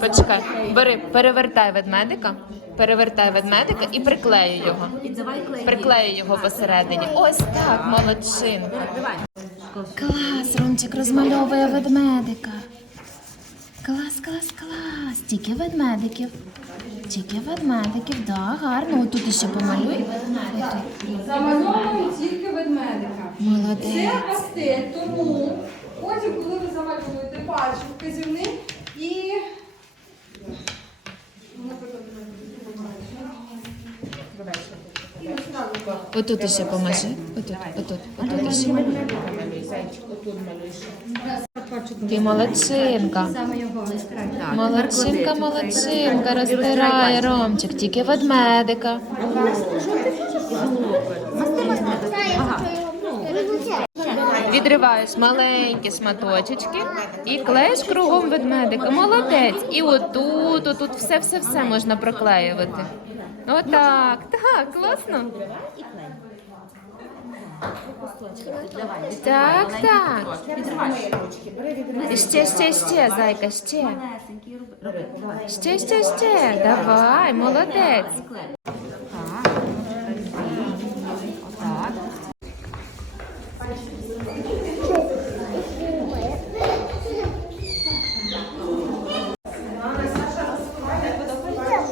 Почекай, бери, перевертай ведмедика, перевертай ведмедика і приклею його. Приклею його посередині. Ось так, молодчинка. Клас, Ромчик розмальовує ведмедика. Клас, клас, клас. Тільки ведмедиків. Тільки ведмедиків, да, гарно. Отут ще помалюй. Замальовуємо тільки ведмедика. Молодець. Це пастель, тому потім, коли ви замальовуєте пальчик вказівник і. Наприклад, Отут ще поможи. Отут, отут, отут ще. Ти молодчинка. Молодчинка, молодчинка, розбирає Ромчик, тільки ведмедика. Відриваєш маленькі шматочечки і клеїш кругом ведмедика. Молодець. І отут, отут, все, все, все можна проклеювати. Отак. Так, класно. Так, так. І ще, ще, ще, зайка, ще. Ще, ще, ще. Давай, молодець.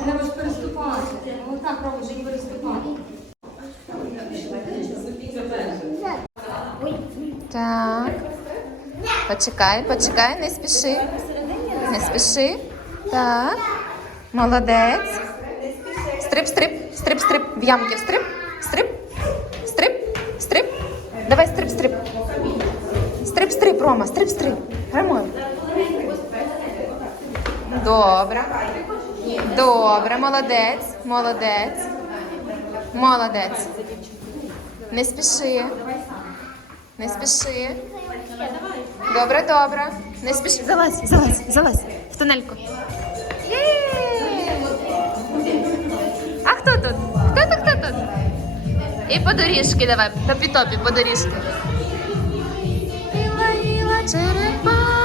Не можеш Отак робиш, і переступати. Так. Почекай, почекай, не спіши. Не спіши. Так. Молодець. Стрип, стрип, стрип, стрип. В ямки стрип, стрип, стрип, стрип. Давай стрип, стрип. Стрип, стрип, Рома, стрип, стрип. Грамо. Добре. Добре, молодець, молодець. Молодець. Не спіши. Не спіши. Добре, добре. Не спіши. Залазь, залазь, залазь. В тунельку. А хто тут? Хто тут, хто тут? І по доріжки давай, по доріжки. Іла, іла, черепа.